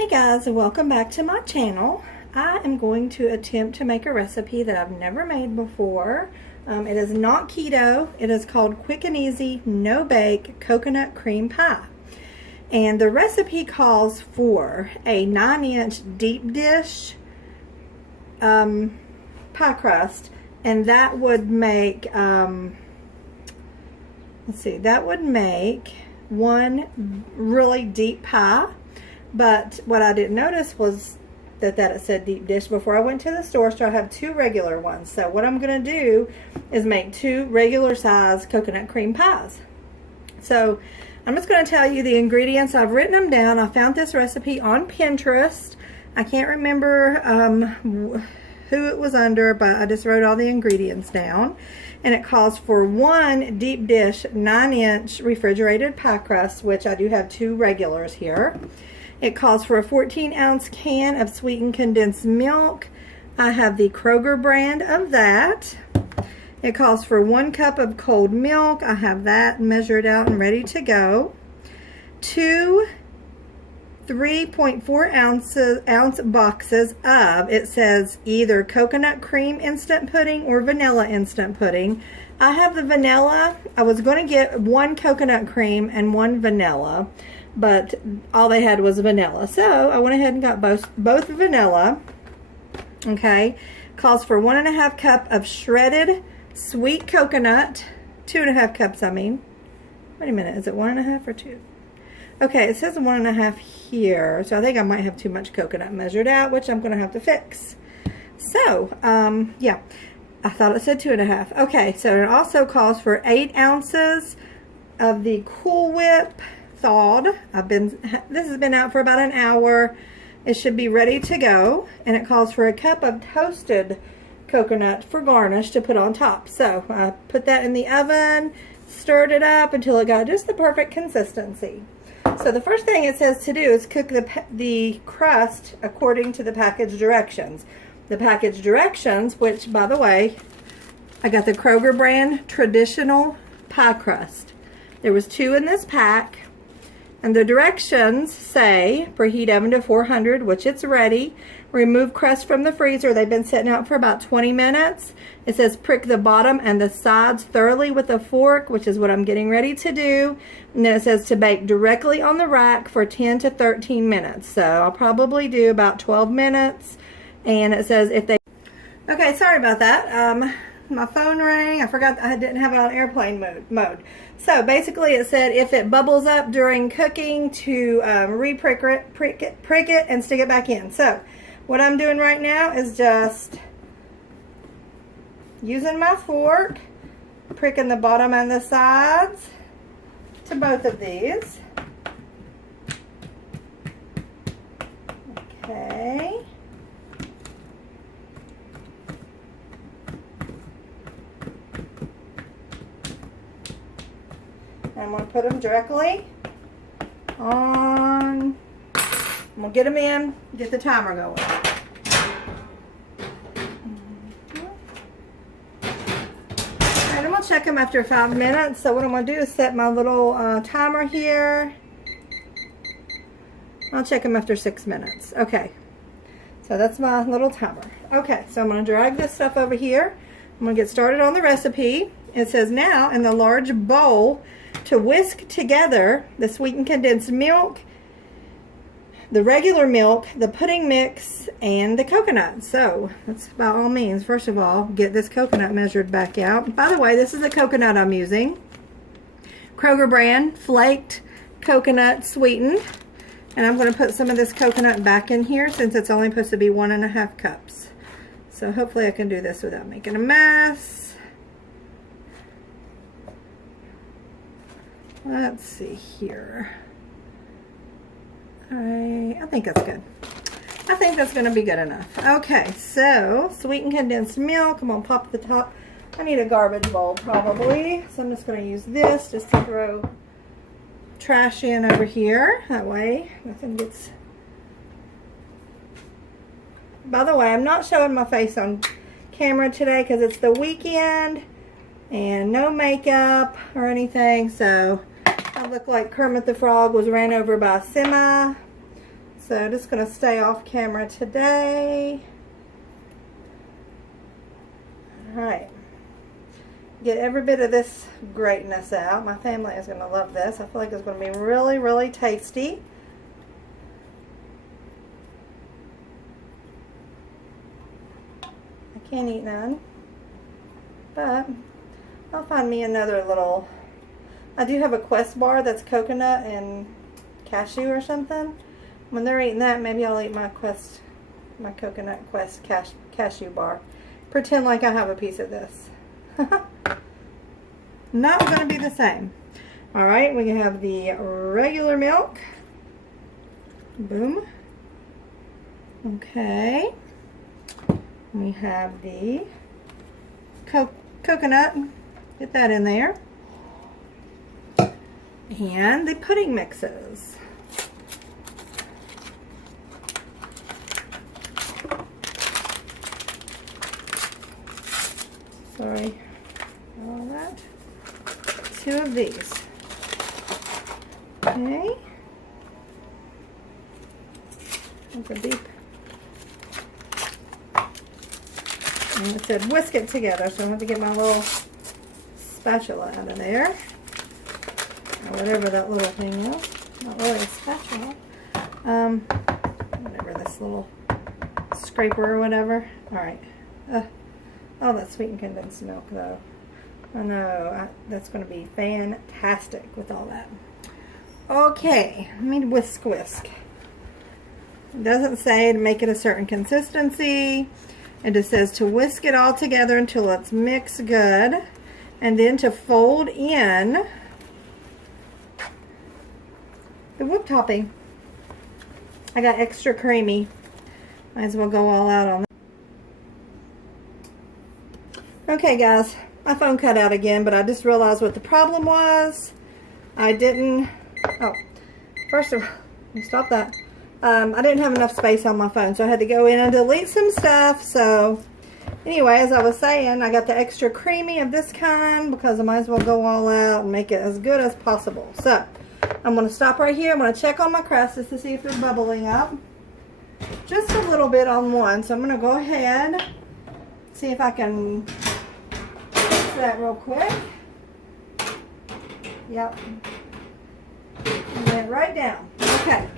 Hey guys, welcome back to my channel. I am going to attempt to make a recipe that I've never made before. It is not keto. It is called Quick and Easy No Bake Coconut Cream Pie. And the recipe calls for a 9-inch deep dish pie crust, and that would make, that would make one really deep pie. But what I didn't notice was that it said deep dish before I went to the store, so I have two regular ones. So what I'm going to do is make two regular size coconut cream pies. So I'm just going to tell you the ingredients. I've written them down. I found this recipe on Pinterest. I can't remember who it was under, but I just wrote all the ingredients down. And it calls for one deep dish 9-inch refrigerated pie crust, which I do have two regulars here. It calls for a 14-ounce can of sweetened condensed milk. I have the Kroger brand of that. It calls for 1 cup of cold milk. I have that measured out and ready to go. 2 3.4 ounce boxes of, it says either coconut cream instant pudding or vanilla instant pudding. I have the vanilla. I was going to get 1 coconut cream and 1 vanilla, but all they had was vanilla. So I went ahead and got both vanilla. Okay. Calls for 1.5 cup of shredded sweet coconut. 2.5 cups, I mean. Wait a minute. Is it 1.5 or 2? Okay, it says 1.5 here. So I think I might have too much coconut measured out, which I'm going to have to fix. So, yeah. I thought it said 2.5. Okay, so it also calls for 8 ounces of the Cool Whip thawed. This has been out for about an hour. It should be ready to go, and it calls for a cup of toasted coconut for garnish to put on top. So I put that in the oven, stirred it up until it got just the perfect consistency. So the first thing it says to do is cook the crust according to the package directions. The package directions, which by the way, I got the Kroger brand traditional pie crust. There was 2 in this pack. And the directions say, preheat oven to 400, which it's ready. Remove crust from the freezer. They've been sitting out for about 20 minutes. It says prick the bottom and the sides thoroughly with a fork, which is what I'm getting ready to do. And then it says to bake directly on the rack for 10 to 13 minutes. So I'll probably do about 12 minutes. And it says if they... Okay, sorry about that. My phone rang. I forgot I didn't have it on airplane mode. So basically it said if it bubbles up during cooking to re-prick it and stick it back in. So what I'm doing right now is just using my fork, pricking the bottom and the sides to both of these. Okay. I'm going to put them directly on. I'm going to get them in, get the timer going. Alright, I'm going to check them after 5 minutes. So what I'm going to do is set my little timer here. I'll check them after 6 minutes. Okay, so that's my little timer. Okay, so I'm going to drag this stuff over here. I'm going to get started on the recipe. It says now in the large bowl to whisk together the sweetened condensed milk, the regular milk, the pudding mix, and the coconut. So let's by all means, first of all, get this coconut measured back out. By the way, this is the coconut I'm using. Kroger brand, flaked coconut sweetened. And I'm going to put some of this coconut back in here since it's only supposed to be 1.5 cups. So hopefully I can do this without making a mess. Let's see here. I think that's good. I think that's going to be good enough. Okay, so sweetened condensed milk. I'm going to pop the top. I need a garbage bowl probably. So I'm just going to use this just to throw trash in over here. That way nothing gets... By the way, I'm not showing my face on camera today because it's the weekend and no makeup or anything. So I look like Kermit the Frog was ran over by a semi. So just going to stay off camera today. All right. Get every bit of this greatness out. My family is going to love this. I feel like it's going to be really, really tasty. I can't eat none, but I'll find me another little. I do have a Quest bar that's coconut and cashew or something. When they're eating that, maybe I'll eat my coconut Quest cashew bar. Pretend like I have a piece of this. Not going to be the same. All right, we have the regular milk. Boom. Okay. We have the coconut. Get that in there. And the pudding mixes. Sorry, all that. 2 of these. Okay. That's a beep. And it said whisk it together, so I'm going to get my little spatula out of there. Or whatever that little thing is. Not really a spatula. Whatever, this little scraper or whatever. Alright. Oh, that's sweetened condensed milk, though. I know. That's going to be fantastic with all that. Okay. Let me whisk. It doesn't say to make it a certain consistency. It just says to whisk it all together until it's mixed good. And then to fold in the whipped topping. I got extra creamy. Might as well go all out on that. Okay, guys. My phone cut out again, but I just realized what the problem was. I didn't... Oh, first of all, let me stop that. I didn't have enough space on my phone, so I had to go in and delete some stuff. So, anyway, as I was saying, I got the extra creamy of this kind because I might as well go all out and make it as good as possible. So, I'm going to stop right here. I'm going to check on my crusts to see if they're bubbling up. Just a little bit on one. So, I'm going to go ahead, see if I can fix that real quick. Yep. And then right down. Okay.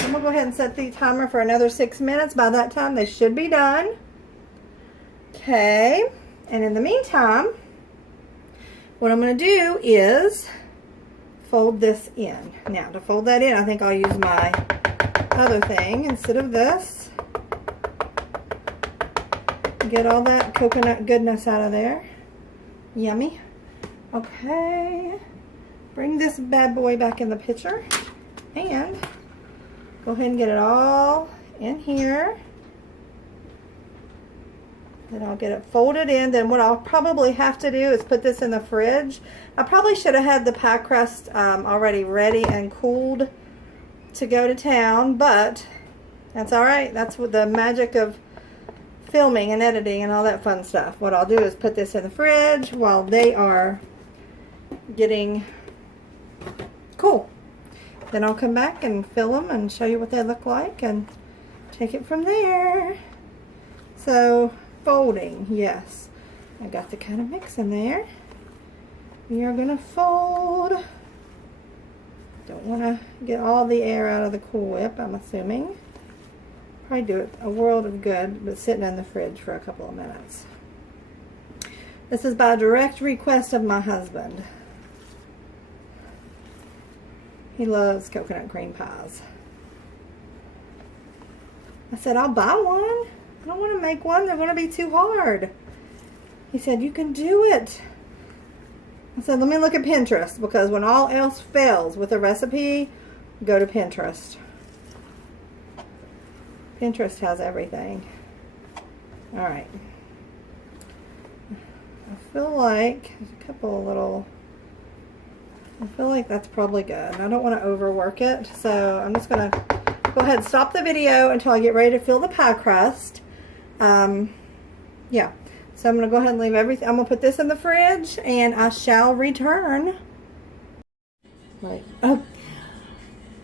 I'm going to go ahead and set the timer for another 6 minutes. By that time, they should be done. Okay. And in the meantime, what I'm going to do is fold this in. Now, to fold that in, I think I'll use my other thing instead of this. Get all that coconut goodness out of there. Yummy. Okay. Bring this bad boy back in the picture. And go ahead and get it all in here. Then I'll get it folded in. Then what I'll probably have to do is put this in the fridge. I probably should have had the pie crust already ready and cooled to go to town, but that's alright. That's what the magic of filming and editing and all that fun stuff. What I'll do is put this in the fridge while they are getting cool. Then I'll come back and fill them and show you what they look like and take it from there. So, folding, yes. I got the kind of mix in there. We are going to fold. Don't want to get all the air out of the Cool Whip, I'm assuming. Probably do it a world of good, but sitting in the fridge for a couple of minutes. This is by direct request of my husband. He loves coconut cream pies. I said, I'll buy one. I don't want to make one. They're going to be too hard. He said, you can do it. I said, let me look at Pinterest, because when all else fails with a recipe, go to Pinterest. Pinterest has everything. Alright. I feel like there's a couple of little... I feel like that's probably good. I don't want to overwork it, so I'm just going to go ahead and stop the video until I get ready to fill the pie crust. Yeah, so I'm going to go ahead and leave everything. I'm going to put this in the fridge, and I shall return. Right. Oh.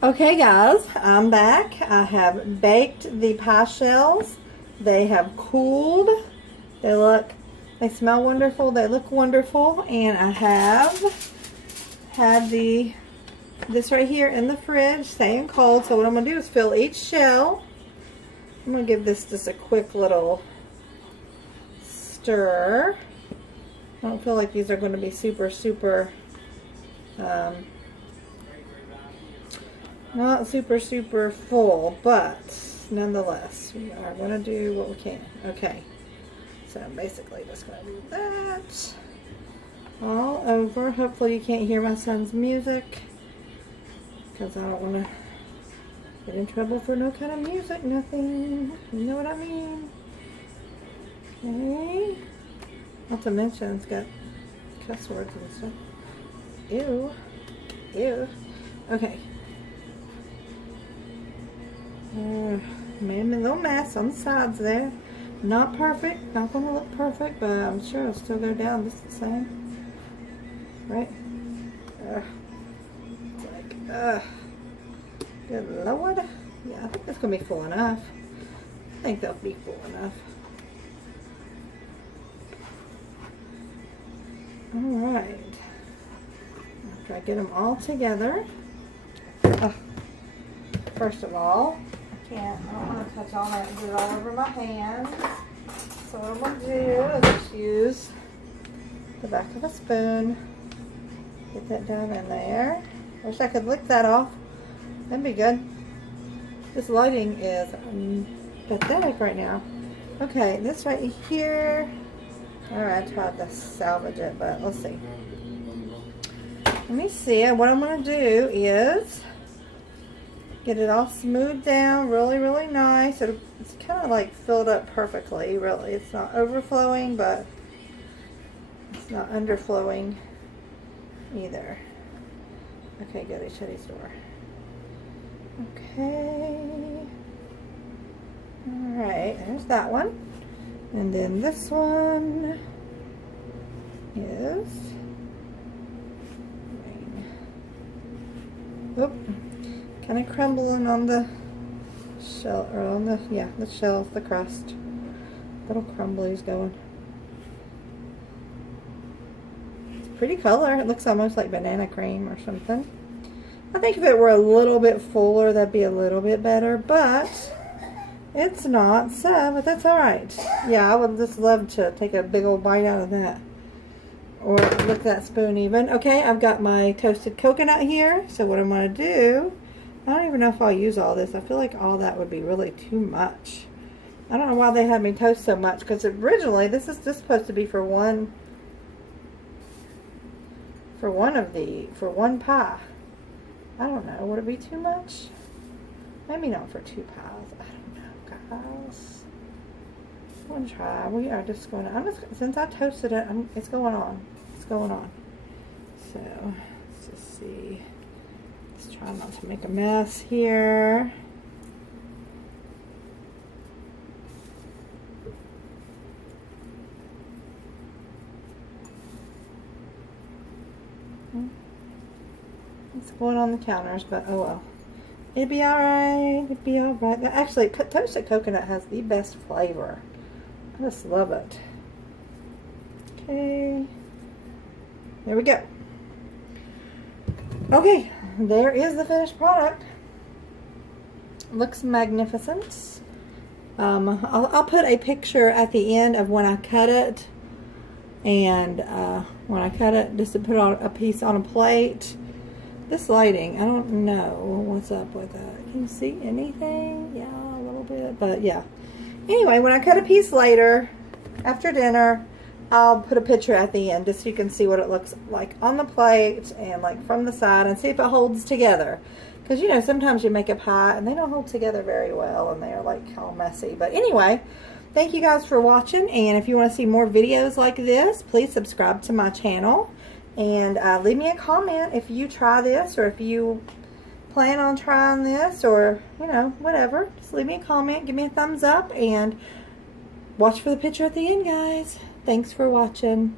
Okay guys, I'm back. I have baked the pie shells. They have cooled. They smell wonderful. They look wonderful. And I have had this right here in the fridge staying cold. So what I'm going to do is fill each shell. I'm going to give this just a quick little stir. I don't feel like these are going to be super not super full, but nonetheless, we are going to do what we can. Okay, so I'm basically just going to do that all over. Hopefully you can't hear my son's music, because I don't want to get in trouble for no kind of music, nothing. You know what I mean? Okay. Not to mention it's got cuss words and stuff. Ew. Ew. Okay. Made a little mess on the sides there. Not perfect. Not going to look perfect, but I'm sure it'll still go down just the same. Right? It's like, good Lord. Yeah, I think that's going to be full enough. I think that'll be full enough. Alright. After I get them all together. First of all, I don't want to touch all that and get it all over my hands. So what I'm going to do is just use the back of a spoon. Get that down in there. Wish I could lick that off. That'd be good. This lighting is pathetic right now. Okay, this right here. Alright, I tried to salvage it, but let's see. Let me see. What I'm going to do is get it all smoothed down really nice. It's kind of like filled up perfectly, really. It's not overflowing, but it's not underflowing either. Okay, good. Shut his door. Okay. Alright, there's that one. And then this one is, kind of crumbling on the shell, or on the, yeah, the shells, the crust. Little crumblies going. It's a pretty color. It looks almost like banana cream or something. I think if it were a little bit fuller, that'd be a little bit better, but it's not, so, but that's alright. Yeah, I would just love to take a big old bite out of that. Or lick that spoon even. Okay, I've got my toasted coconut here. So what I'm going to do, I don't even know if I'll use all this. I feel like all that would be really too much. I don't know why they had me toast so much, because originally this is just supposed to be for one pie. I don't know. Would it be too much? Maybe not for 2 pies. I don't know, guys. One try. We are just going to, since I toasted it, it's going on. It's going on. So, let's just see. Let's try not to make a mess here. It's going on the counters, but oh well. It'd be alright. It'd be alright. Actually, toasted coconut has the best flavor. I just love it. Okay. There we go. Okay. There is the finished product. Looks magnificent. I'll put a picture at the end of when I cut it. And when I cut it, just to put on a piece on a plate. This lighting, I don't know what's up with that. Can you see anything? Yeah, a little bit, but yeah. Anyway, when I cut a piece later, after dinner, I'll put a picture at the end just so you can see what it looks like on the plate and like from the side, and see if it holds together. Because, you know, sometimes you make a pie and they don't hold together very well and they're like all messy. But anyway, thank you guys for watching, and if you want to see more videos like this, please subscribe to my channel. And leave me a comment if you try this, or if you plan on trying this, or, you know, whatever. Just leave me a comment, give me a thumbs up, and watch for the picture at the end, guys. Thanks for watching.